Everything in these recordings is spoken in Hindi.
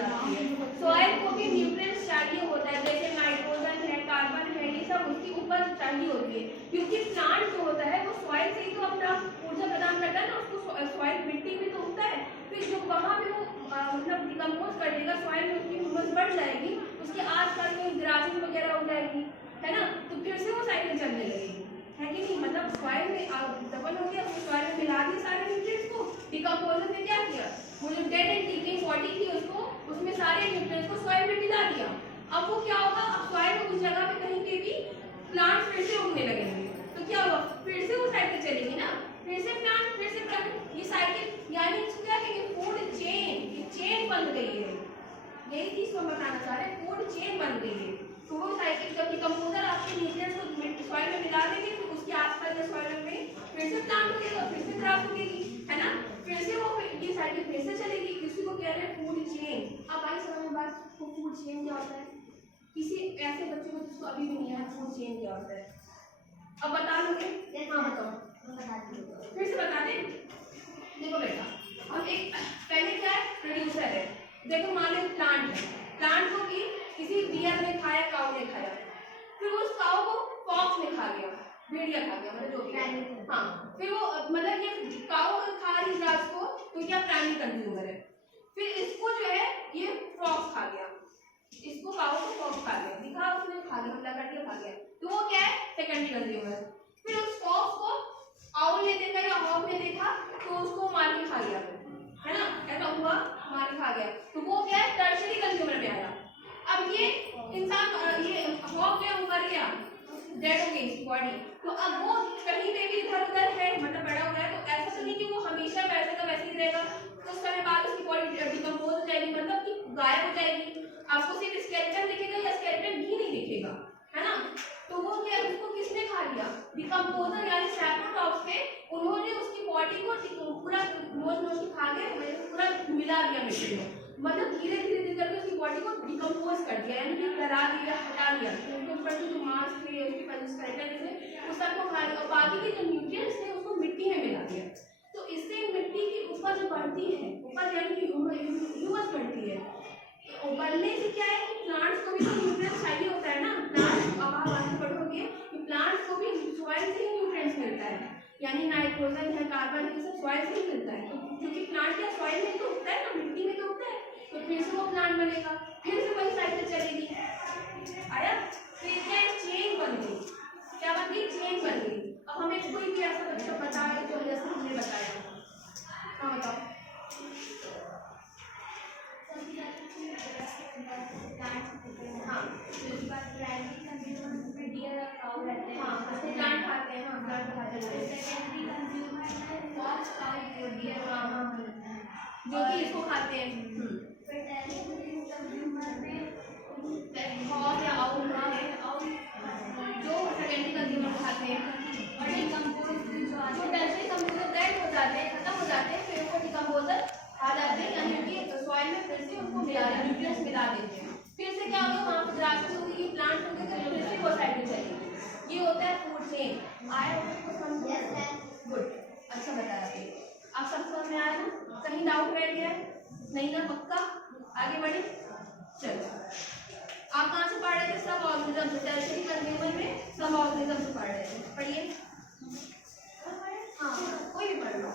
जाती है। सॉइल को भी न्यूट्रिएंट्स चाहिए होता है, जैसे नाइट्रोजन है, कार्बन है, ये सब उसकी उपज चाहिए होती है, क्योंकि प्लांट जो होता है वो सॉइल से ही तो अपना ऊर्जा प्रदान करता है ना। उसको सॉइल मिट्टी में तो उगता है, फिर जो वहाँ पे वो मतलब डिकम्पोज कर देगा, सॉइल में उसकी ह्यूमस बढ़ जाएगी, उसके आसपास में ग्रासेस वगैरह हो जाएगी, है ना, तो फिर से वो साइकिल चलने लगेगी, है कि नहीं। मतलब सॉइल में दफन हो गया, सॉइल में मिला दिए सारे न्यूट्रिएंट्स को, डिकम्पोजर ने क्या किया, वो जो डेड एंड डिकेइंग बॉडी थी उसको, उसमें सारे न्यूट्रिएंट्स को सॉइल में मिला दिया। अब वो क्या होगा, अब सॉइल में उस जगह पे कहीं पे भी प्लांट्स फिर से उगने लगेंगे, तो क्या होगा, फिर से वो साइकिल चलेगी ना, फिर से प्लांट, फिर से प्लांट, ये साइकिल, यानी इसको क्या कहेंगे, फूड चेन, ये चेन बन गई है। यही चीज हम बताना चाह रहे हैं, फूड चेन बन गई है। तो वो साइकिल जब डिकम्पोजर आपके न्यूट्रिएंट्स को सॉइल में मिला देंगे, फिर उसके आसपास के सॉइल में फिर से प्लांट उगेगा, फिर से ग्रास उगेगी, है ना, फिर से वो ये साइकिल फिर से चलेगी। इसी को कह रहे हैं फूड चेन। अब आई समझ में बात, फूड चेन क्या होता है। किसी ऐसे बच्चे को जिसको अभी भी नहीं आया फूड चेन क्या होता है, अब बता लोगे? हाँ बताओ, फिर से बता दें। देखो बेटा, अब एक पहले क्या है, प्रोड्यूसर है। देखो मान लो प्लांट है, प्लांट को भी किसी डियर ने खाया, काऊ ने खाया, फिर उस काऊ को फॉक्स ने खा गया, भेड़िया खा गया, मतलब जो भी है, हाँ, फिर वो मतलब ये काऊ अगर खा रही ग्रास को तो क्या प्राइमरी कंज्यूमर है। फिर इसको जो है ये फॉक्स खा गया, इसको काऊ को फॉक्स खा गया, दिखा उसने खा गया, हमला कर दिया, खा गया, तो वो क्या है, सेकेंडरी कंज्यूमर। फिर उस फॉक्स को आउल ने देखा या हॉक ने देखा तो उसको मार के खा गया, है ना, ऐसा हुआ, मार के खा गया, तो वो क्या है, टर्शियरी कंज्यूमर में आया। अब ये इंसान, ये हॉक है, वो मर गया, डेड हो गई इसकी बॉडी, तो अब वो कहीं पे भी इधर उधर है, मतलब बड़ा हो गया, तो ऐसा तो नहीं कि वो हमेशा वैसे का वैसे ही रहेगा, तो उस समय बाद उसकी बॉडी डिकम्पोज हो जाएगी, मतलब कि गायब हो जाएगी। आपको सिर्फ स्केलेटन दिखेगा या स्केलेटन भी नहीं दिखेगा, है ना, तो वो क्या, उसको किसने खा लिया, डिकम्पोजर यानी सैप्रोटॉप्स थे, उन्होंने उसकी बॉडी को पूरा नोच नोच के खा गए, पूरा मिला दिया मिट्टी में, मतलब धीरे धीरे धीरे करके उसकी बॉडी को डिकम्पोज कर दिया, यानी कि गला दिया, हटा दिया, उसके ऊपर जो मांस थे, उसके स्केलेटन थे, उस सबको खा लिया, और बाकी के जो न्यूट्रिएंट्स थे उसको मिट्टी में मिला दिया। तो इससे मिट्टी की उपज बढ़ती है, उपज यानी कि ह्यूमस बढ़ती है। बढ़ने से क्या है कि प्लांट्स को भी तो न्यूट्रिएंट्स चाहिए होता है ना, प्लांट्स अब आप आगे बढ़ोगे कि प्लांट्स को भी सॉइल से ही न्यूट्रिएंट्स मिलता है, यानी नाइट्रोजन है, कार्बन है, ये सब सॉइल से ही मिलता है, तो क्योंकि प्लांट क्या सॉइल में तो उगता है ना, मिट्टी में तो उगता है, तो फिर से वो प्लांट बनेगा, फिर से वही साइकिल चलेगी। आया, तो ये क्या चेन बन गई, क्या बन गई, चेन बन गई। अब हमें कोई भी ऐसा बच्चा बताया जो जैसे हमने बताया, हाँ बताओ। हाँ प्लांट खाते हैं, हाँ प्लांट खाते हैं, जो कि इसको खाते हैं, हॉक या आउल है, जो सेकेंडरी कंज्यूमर खाते हैं, और जो टर्शियरी कंज्यूमर डेड हो जाते हैं, खत्म हो जाते हैं, फिर वो डिकम्पोजर आ जाते हैं, यानी कि सॉइल में फिर से उनको मिला न्यूट्रिएंट्स मिला देते हैं, फिर से क्या होगा, वहाँ पर ग्रासेस होगी, प्लांट होंगे, तो फिर से वो साइकिल चलेगी। ये होता है फूड चेन। आया होगा समझ में? गुड, अच्छा बताया आपने। आप सब समझ में आया ना, कहीं डाउट रह गया नहीं ना, पक्का? आगे बढ़े, चलो। आप कहाँ से पढ़ रहे थे, सब ऑर्गेनिज्म, टर्शियरी कंज्यूमर में सब ऑर्गेनिज्म से पढ़ रहे थे, पढ़िए। हाँ कोई भी पढ़ लो।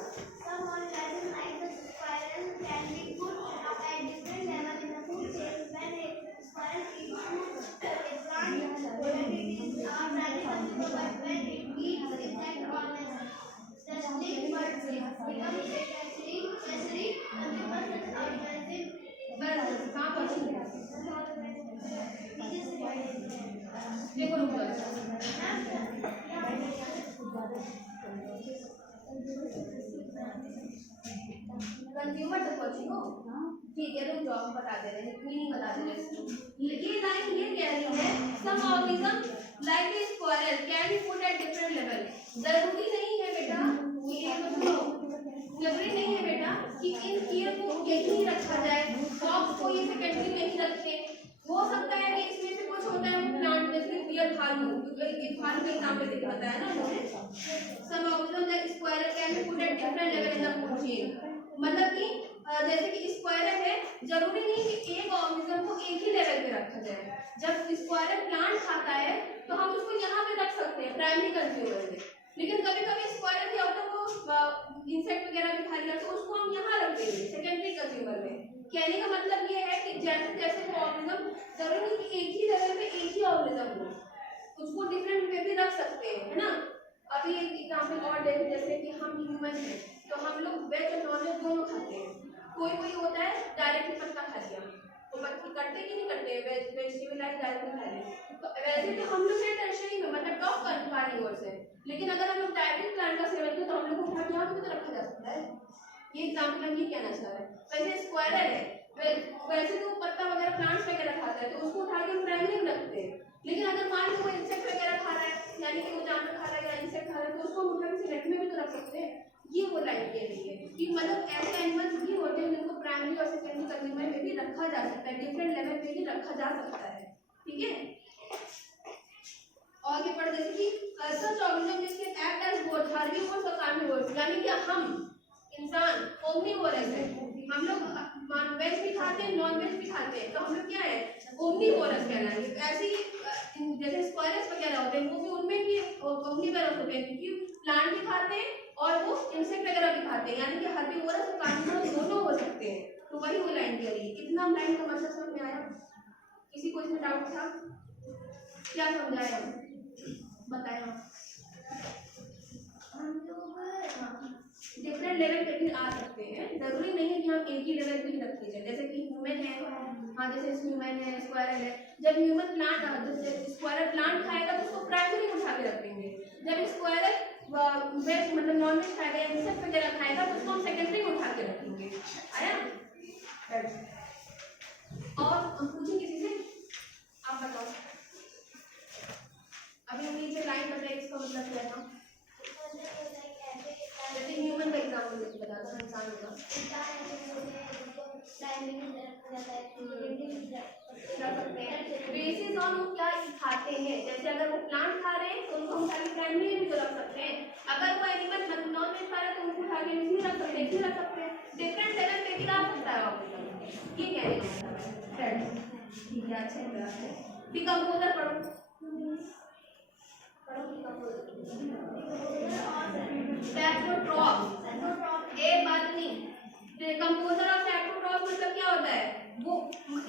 देखो कंज्यूमर तक पहुंची हो, ठीक है, रुक जाओ, बता दे रहे हैं, मीनिंग बता दे रहे हैं। ये लाइन ये कह रही है, some organism like a squirrel can be put at different level. जरूरी नहीं है बेटा, ये मतलब जरूरी नहीं है बेटा कि इन ईयर को यही रखा जाए, बॉक्स को ये सेकेंडरी में ही रखे, हो सकता है कि इसमें से कुछ होता है प्लांट में से क्लियर भालू, क्योंकि भालू के नाम पे दिख बताया ना उन्होंने, some organism like squirrel can be put at different level in the food chain, मतलब कि जैसे कि स्क्वायरल है, जरूरी नहीं कि एक ऑर्गेनिज्म को एक ही लेवल पे रखा जाए। जब स्क्वायरल प्लांट खाता है तो हम उसको यहाँ पे रख सकते हैं प्राइमरी कंज्यूमर में, लेकिन कभी कभी स्क्वायरल क्या होता है वो इंसेक्ट वगैरह भी खा लिया तो उसको हम यहाँ रख देंगे सेकेंडरी कंज्यूमर में। कहने का मतलब ये है कि जैसे जैसे वो ऑर्गेनिज्म, जरूरी नहीं कि एक ही लेवल पे एक ही ऑर्गेनिज्म हो, उसको डिफरेंट वे भी रख सकते हैं, है ना। अभी एक एग्जांपल और देखें, जैसे कि हम ह्यूमन हैं तो हम लोग वेज और नॉन वेज दोनों खाते हैं। कोई कोई होता है डायरेक्टली पत्ता खा लिया, तो पत्ती करते कि नहीं करते, वेजिटेबल डायरेक्टली खा लिया। तो वैसे तो हम लोग हैं टर्शियरी में, मतलब टॉप कार्निवोर्स है, लेकिन अगर हम लोग डायरेक्ट प्लांट का सेवन करें तो हम लोग को उठा के यहाँ पे तो रखा जा सकता है। ये एग्जांपल हम ये कहना चाह रहे हैं। वैसे स्क्वायरल है, वैसे तो पत्ता वगैरह प्लांट्स वगैरह खाता है तो उसको उठा के हम प्राइमरी में रखते हैं, लेकिन अगर मान लो वो इंसेक्ट वगैरह खा रहा है, यानी कि वो जानवर खा रहा है या इंसेक्ट खा रहा है, तो उसको हम उठा के सिलेक्ट में भी तो रख सकते हैं। ये वो लाइन कह रही है कि मतलब ऐसे एनिमल्स भी होते हैं जिनको प्राइमरी और सेकेंडरी कंज्यूमर में भी रखा जा सकता है, डिफरेंट लेवल पे भी रखा जा सकता है, ठीक है। और आगे पढ़, जैसे कि such organism which can act as both herbivores और कार्निवोर्स, यानी कि हम इंसान ओमनीवोरस है, हम लोग वेज भी खाते हैं नॉन वेज भी खाते हैं, तो हम लोग क्या है ओमनीवोरस कहलाएंगे। ऐसे ही जैसे स्क्वायरल्स वगैरह होते हैं वो भी उनमें भी ओमनीवोरस होते हैं, क्योंकि प्लांट भी खाते हैं और वो इंसेक्ट वगैरह भी खाते हैं, यानी कि हर्बीवोरस और कार्निवोरस दोनों हो सकते हैं। तो वही वो लाइन कह रही है। इतना लाइन का मतलब समझ में आया? किसी को इसमें डाउट था? क्या समझाया बताया? हम लोग डिफरेंट लेवल पे भी आ सकते हैं, जरूरी नहीं है कि हम एक ही लेवल पे ही रखे जाए। जैसे कि ह्यूमन है, हाँ जैसे ह्यूमन है, स्क्वायरल है, जब ह्यूमन प्लांट स्क्वायरल प्लांट खाएगा तो उसको प्राइमरी में उठा के रखेंगे, जब स्क्वायरल वेज मतलब नॉन वेज खाएगा या इंसेक्ट वगैरह खाएगा तो उसको हम सेकेंडरी में उठा के रखेंगे। आया? और पूछे किसी से, आप बताओ। अभी हमने जो लाइन बताई इसका मतलब क्या था? जैसे ह्यूमन का एग्जाम्पल लेके बता दो, इंसान होगा बेसिस ऑन वो क्या खाते हैं। जैसे अगर वो प्लांट खा रहे हैं तो उनको उठा के प्राइमरी में भी तो रख सकते हैं, अगर वो एनिमल मतलब नॉन वेज खा रहे हैं तो उनको उठा के नहीं रख सकते, नहीं रख सकते, डिफरेंट लेवल पे भी रख सकता है आपको। ये कहने का मतलब है। ठीक है, अच्छा है। डिकम्पोजर पढ़ो, सेप्रोट्रॉप, एक बात नहीं, डिकम्पोजर और सेप्रोट्रॉप मतलब क्या होता है, वो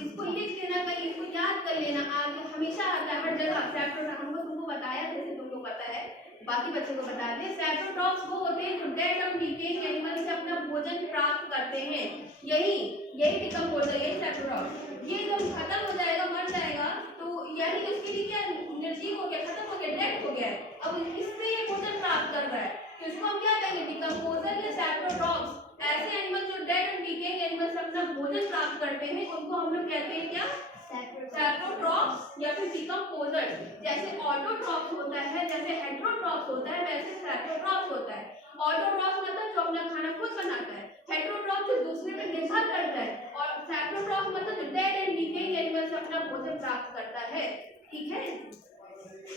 इसको लिख देना, कहीं इसको याद कर लेना, आगे हमेशा आता है हर जगह। सेप्रोट्रॉप हमको तुमको बताया, जैसे तुमको पता है बाकी बच्चों को बता दें। सेप्रोट्रॉप्स वो होते हैं जो डेड और डिकेइंग एनिमल से अपना भोजन प्राप्त करते हैं, यही डिकम्पोजर, यही सेप्रोट्रॉप। ये जब खत्म हो जाएगा, मर जाएगा, तो यानी कि उसके लिए क्या निर्जीव हो गया, खत्म हो गया, डेड हो गया, अब इससे ये भोजन प्राप्त कर रहा है, तो इसको हम क्या कहेंगे, डिकम्पोजर या सेप्रोट्रॉप्स। ऐसे एनिमल जो डेड एंड डिकेइंग एनिमल से अपना भोजन प्राप्त करते हैं उनको हम लोग कहते हैं क्या, सेप्रोट्रॉप्स या फिर डिकम्पोजर। जैसे ऑटोट्रॉप्स होता है, जैसे हेटेरोट्रॉप्स होता है, वैसे सेप्रोट्रॉप्स होता है। ऑटोट्रॉप्स मतलब जो अपना खाना खुद बनाता है, हेटेरोट्रॉप्स जो दूसरे पे निर्भर करता है, और सेप्रोट्रॉप्स मतलब जो डेड एंड डिकेइंग एनिमल से अपना भोजन प्राप्त करता है। ठीक है,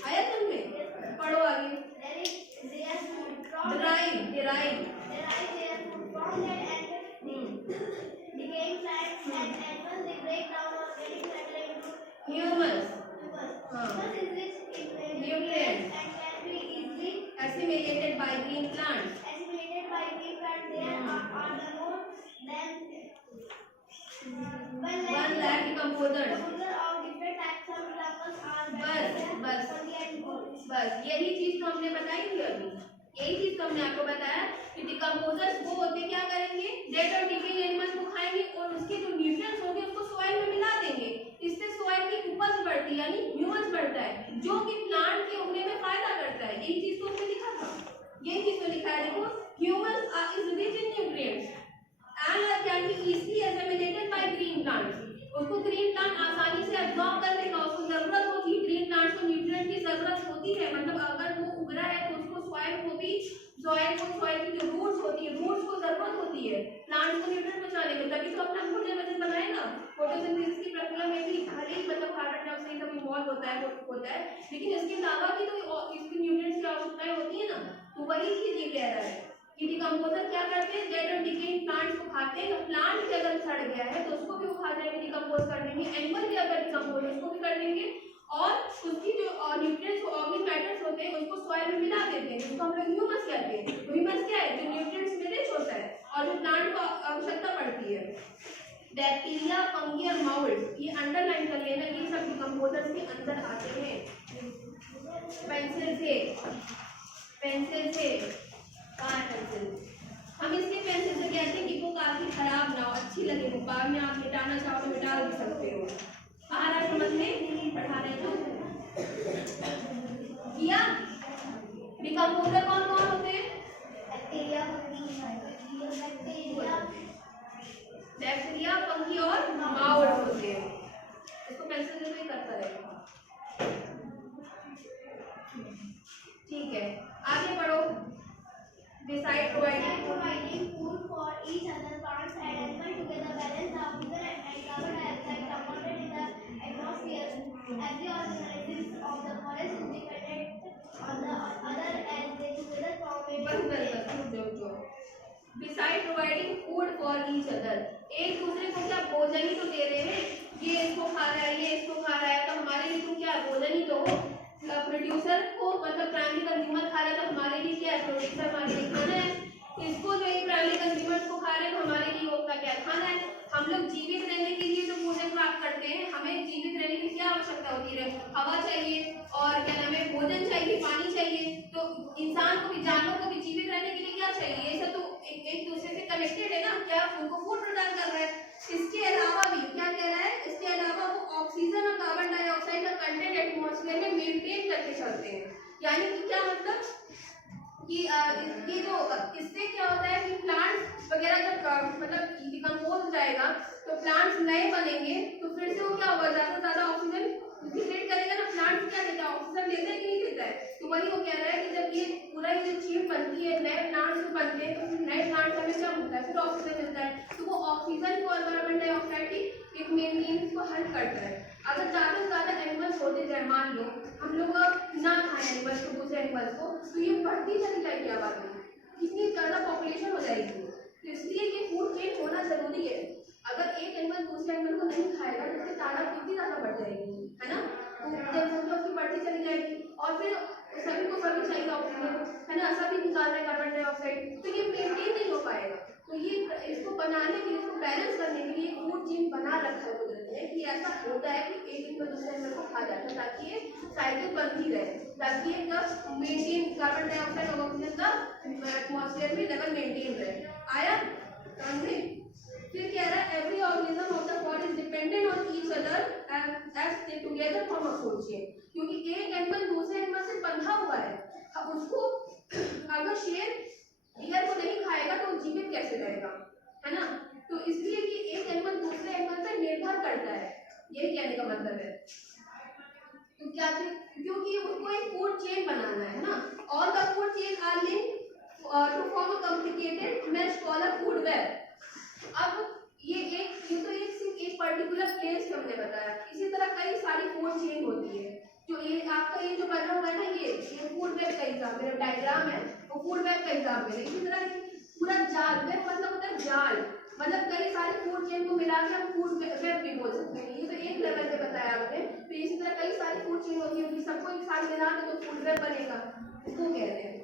आया समझ में? पढ़ो आगे। Derive from dead and decaying plants and animals, they break down organic matter into humans. Humus is rich in nutrients and can be easily assimilated by green plants. There are the more than 1 lakh decomposers of different types of examples are बस यही चीज तो हमने बताई थी अभी, यही चीज तो हमने आपको बताया कि डिकम्पोजर्स वो होते क्या करेंगे, डेड और डिकेइंग एनिमल्स को खाएंगे और उसके जो न्यूट्रिएंट्स होंगे उसको सॉइल में मिला देंगे, इससे सॉइल की उपज बढ़ती है, यानी ह्यूमस बढ़ता है, जो कि प्लांट के उगने में फायदा करता है। यही चीज तो हमने लिखा था, यही चीज तो लिखा है, देखो humus is rich in nutrients and can be easily assimilated by green plants. उसको ग्रीन प्लांट आसानी से एब्जॉर्ब कर लेगा, उसको जरूरत होती है, ग्रीन प्लांट को न्यूट्रिएंट की जरूरत होती है, मतलब अगर वो उग रहा है तो उसको सॉइल की जो रूट्स होती है, रूट्स को जरूरत होती है प्लांट को न्यूट्रिएंट पहुंचाने में, तभी तो अपना भोजन बनाएगा। फोटोसिंथेसिस की प्रक्रिया में भी खाली मतलब कार्बन डाइऑक्साइड सब इन्वॉल्व होता है, लेकिन इसके अलावा भी तो इसके न्यूट्रिएंट्स की आवश्यकताएं होती है ना, तो वही चीज ये कह रहा है कि डिकम्पोजर क्या करते हैं, डेड और डिकेइंग प्लांट्स को खाते हैं। तो प्लांट भी अगर सड़ गया है तो उसको भी वो खा जाएंगे, डिकम्पोज कर देंगे। एनिमल भी अगर डिकम्पोज उसको भी कर देंगे, और उसकी जो न्यूट्रिएंट्स ऑर्गेनिक मैटर्स होते हैं उसको सॉइल में मिला देते हैं, जिसको हम लोग ह्यूमस कहते हैं। ह्यूमस क्या है, जो न्यूट्रिएंट्स में रिच होता है और जो प्लांट को आवश्यकता पड़ती है। बैक्टीरिया, फंगी और माउल्ट, ये अंडरलाइन कर लेना, ये सब डिकम्पोजर्स के अंदर आते हैं। पेंसिल से कहाँ पेंसिल, हम इसके पेंसिल से कहते हैं कि वो काफी खराब ना हो, अच्छी लगे, बाद में आप मिटाना चाहो तो मिटा भी सकते हो। आ रहा समझ में, पढ़ा रहे तो किया। डिकम्पोजर कौन कौन होते हैं, बैक्टीरिया, फंगी और माउल्ट होते हैं। इसको पेंसिल से करता रहेगा, ठीक है। आगे पढ़ो। Besides providing food for each other, plants and animals together balance the oxygen and carbon dioxide compounded in the atmosphere. Every organism of the forest is dependent on the other and they together form a Besides providing food for each other, एक दूसरे को क्या भोजन ही तो दे रहे हैं, ये इसको खा रहा है, ये इसको खा रहा है, तो हमारे लिए तो क्या भोजन ही तो हो। प्रोड्यूसर को मतलब प्राइमरी कंज्यूमर खा रहा है तो हमारे लिए क्या है, प्रोड्यूसर हमारे लिए खाना है। इसको जो ये प्राइमरी कंज्यूमर को खा रहे हैं तो हमारे लिए वो क्या खाना है। हम लोग जीवित रहने के लिए जो भोजन प्राप्त करते हैं, हमें जीवित रहने की क्या आवश्यकता होती है, हवा चाहिए और क्या नाम है, भोजन चाहिए, पानी चाहिए। तो इंसान को भी, जानवर को भी जीवित रहने के लिए क्या चाहिए, ये सब तो एक दूसरे से कनेक्टेड है ना, क्या उनको फूड प्रदान कर रहा है। इसके अलावा भी क्या कह रहा है, इसके अलावा वो ऑक्सीजन और कार्बन डाइऑक्साइड का कंटेंट एटमॉस्फेयर में मेंटेन करके चलते हैं। यानी कि क्या मतलब कि ये जो इससे क्या होता है कि प्लांट्स वगैरह जब मतलब डिकम्पोज हो जाएगा तो प्लांट्स नए बनेंगे, तो फिर से वो क्या होगा, ज्यादा ऑक्सीजन डिप्लीट करेगा ना। प्लांट्स क्या देता है, ऑक्सीजन देता है कि नहीं देता है। तो वही वो कह रहा है कि जब ये पूरा ये चीज बनती है, नए प्लांट्स बनते हैं, तो फिर नए प्लांट्स हमें क्या मिलता है, फिर ऑक्सीजन मिलता है। तो वो ऑक्सीजन को और कार्बन डाइऑक्साइड की एक मेंटेनेंस को हेल्प करता है। अगर ज्यादा से ज्यादा एनिमल्स होते जाए, मान लो हम लोग ना खाएं एनिमल्स को, दूसरे एनिमल्स को, तो ये बढ़ती चली जाएगी आबादी, कितनी ज्यादा पॉपुलेशन हो जाएगी। तो इसलिए ये फूड चेन होना जरूरी है। अगर एक एनिमल दूसरे एनिमल को नहीं खाएगा तो उसकी तादाद कितनी ज्यादा बढ़ जाएगी, है ना। तो जनसंख्या उसकी बढ़ती चली जाएगी और फिर सभी को सभी चाहिए ऑक्सीजन, है ना, सभी निकाल रहे कार्बन डाइऑक्साइड, तो ये मेंटेन नहीं हो पाएगा। तो ये इसको बनाने के लिए, इसको बैलेंस करने के लिए फूड चेन बना रखा है कुदरत ने, कि ऐसा होता है कि एक एनिमल दूसरे एनिमल को खा जाता है, ताकि ये साइकिल बनती रहे, ताकि ये मेंटेन कार्बन डाइऑक्साइड और ऑक्सीजन का एटमॉस्फेयर में लेवल मेंटेन रहे। आया समझे। फिर कह रहा है every organism of the forest dependent on each other as they together form a food chain. क्योंकि एक एनिमल दूसरे एनिमल से बंधा हुआ है, उसको अगर शेर डियर को नहीं खाएगा तो जीवित कैसे रहेगा, है ना। तो इसलिए कि एक एनिमल दूसरे एनिमल पर निर्भर करता है, यही कहने का मतलब है। तो क्या, क्योंकि उसको एक फूड चेन बनाना है ना। All the food chain are linked to form a complicated mesh called a food web. अब ये तो एक पर्टिकुलर प्लेस हमने बताया, इसी तरह कई सारी फूड चेन होती है। जो ये आपका ये जो बना हुआ है ना, ये फूड वेब का एग्जाम्पल, मेरा डायग्राम है वो फूड वेब का एग्जाम्पल है। इसी तरह पूरा जाल, वेब मतलब होता है जाल, मतलब कई सारे फूड चेन को मिला के हम फूड वेब भी बोल सकते हैं। ये तो एक लेवल पे बताया आपने। तो इसी तरह कई सारी फूड चेन होती है, सबको एक साथ मिला के तो फूड वेब बनेगा, इसको कहते हैं।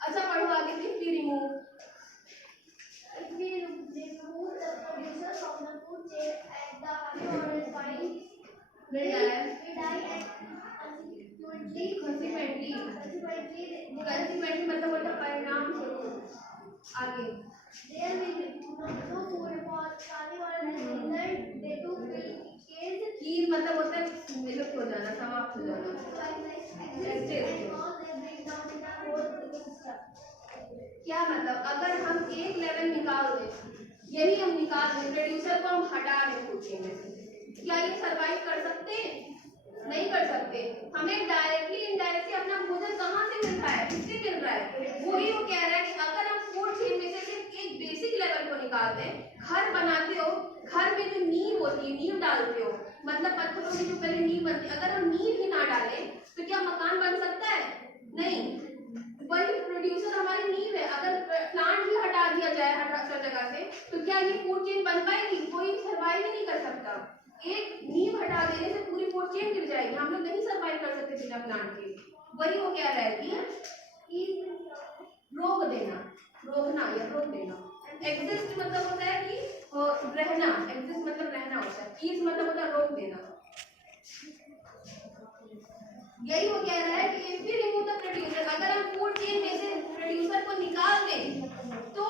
अच्छा पढ़ो आगे। फिर remove, if we remove the producer from the food chain and the unorganized body will die and consequently मतलब होता परिणाम स्वरूप आगे there will be no food for carnivore and result they too will kill मतलब होता है विलुप्त हो जाना, समाप्त हो जाना। क्या मतलब, अगर हम एक लेवल निकाल दें, यही हम निकाल दें, प्रोड्यूसर को हम हटा दें फूड चेन में से, क्या ये सरवाइव कर सकते हैं? नहीं कर सकते। हमें डायरेक्टली इनडायरेक्टली अपना भोजन कहाँ से मिल रहा है, किससे मिल रहा है? वही वो कह रहा है कि अगर हम फूड चेन में से एक बेसिक लेवल को निकाल दें, घर बनाते हो, घर में जो नींव होती है, नींव डालते हो, मतलब पत्थरों की जो पहले नींव बनती है, अगर हम नींव ही ना डालें तो क्या मकान बन सकता है? नहीं। वही प्रोड्यूसर हमारी नींव है। अगर प्लांट ही हटा दिया जाए हर जगह से तो क्या ये फूड चेन बन पाएगी? कोई सर्वाइव ही नहीं कर सकता। एक नींव हटा देने से पूरी फूड चेन गिर जाएगी। हम लोग नहीं सर्वाइव कर सकते बिना प्लांट के। वही वो कह रहा है कि रोक देना, रोकना या रोक देना। एग्जिस्ट मतलब होता है कि रहना, एग्जिस्ट मतलब रहना होता है, ईज मतलब होता है रोक देना। यही वो कह रहा है कि if we remove the producer, अगर हम फूड चेन में से प्रोड्यूसर को निकाल दें तो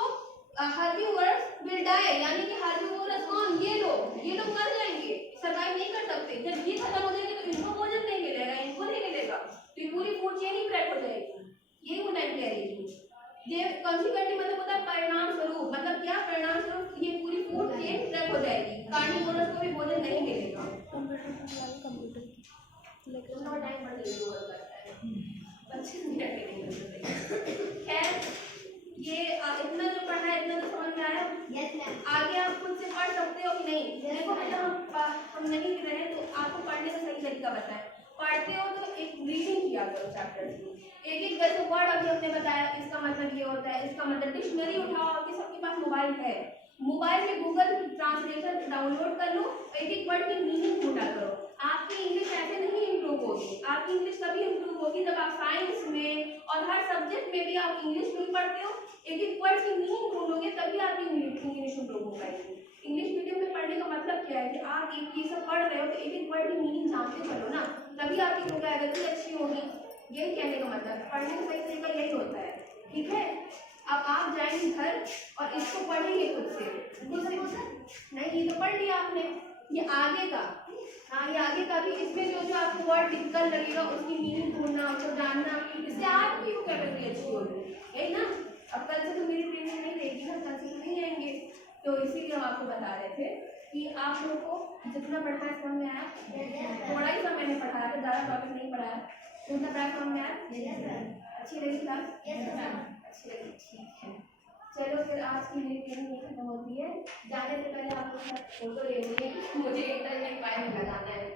हर्बीवोरस विल डाई, यानी कि हर्बीवोरस कौन? ये लोग मर जाएंगे, सर्वाइव नहीं कर सकते। जब ये खत्म हो जाएंगे तो इनको भोजन नहीं मिलेगा, इनको नहीं मिलेगा, तो ये पूरी फूड चेन ही क्रैक हो जाएगी। यही वो टाइम कह रही थी। ये कॉन्सिक्वेंटली मतलब होता है परिणाम स्वरूप, मतलब क्या परिणाम स्वरूप? ये पूरी फूड चेन क्रैक हो जाएगी, कार्निवोरस को भी भोजन नहीं मिलेगा। उसका टाइम बढ़ करता है, 25 मिनट के नहीं कर सकते। खैर ये इतना जो पढ़ा है इतना तो समझ में आया। आगे आप खुद से पढ़ सकते हो कि नहीं? देखो बेटा हम नहीं रहे तो आपको पढ़ने का सही तरीका बताएं। पढ़ते हो तो एक रीडिंग किया करो चैप्टर की, एक जैसे वर्ड अभी हमने बताया इसका मतलब ये होता है, इसका मतलब डिक्शनरी उठाओ, आपके सबके पास मोबाइल है, मोबाइल में गूगल ट्रांसलेशन डाउनलोड कर लो, एक वर्ड की मीनिंग ढूंढा करो। आपकी इंग्लिश ऐसे नहीं इम्प्रूव होगी, आपकी इंग्लिश तभी इम्प्रूव होगी जब आप साइंस में और हर सब्जेक्ट में भी आप इंग्लिश में पढ़ते हो, एक वर्ड की मीनिंग ढूंढोगे तभी आपकी इंग्लिश इम्प्रूव हो पाएगी। इंग्लिश मीडियम में पढ़ने का मतलब क्या है कि आप ये सब पढ़ रहे हो तो एक वर्ड की मीनिंग जानते चलो ना, तभी आपकी वोकैबुलरी अच्छी होगी। यही कहने का मतलब, पढ़ने का सही तरीका यही होता है। ठीक है, अब आप जाएंगे घर और इसको पढ़ेंगे खुद से नहीं, ये तो पढ़ लिया आपने, ये आगे का, हाँ ये आगे का भी, इसमें जो आपको वर्ड डिफिकल्ट लगेगा उसकी मीनिंग ढूंढना, उसको जानना, इससे आपकी वोकैबुलरी अच्छी होगी। यही ना? अब कल से तो मेरी ट्रेनिंग नहीं रहेगी ना, कल से तो नहीं आएंगे, तो इसीलिए हम आपको बता रहे थे कि आप लोगों को जितना पढ़ा है समझ में आया? थोड़ा ही समय मैंने पढ़ाया था, ज़्यादा टॉपिक नहीं पढ़ाया, उतना पढ़ाया समझ में आया? अच्छी लगी क्लास? अच्छी लगी, ठीक है। चलो फिर आज की मेरी ट्रेनिंग नहीं खत्म होती है, जाने से पहले आप लोग फोटो ले लीजिए, मुझे इंटरनेट फाइल में लगाना है।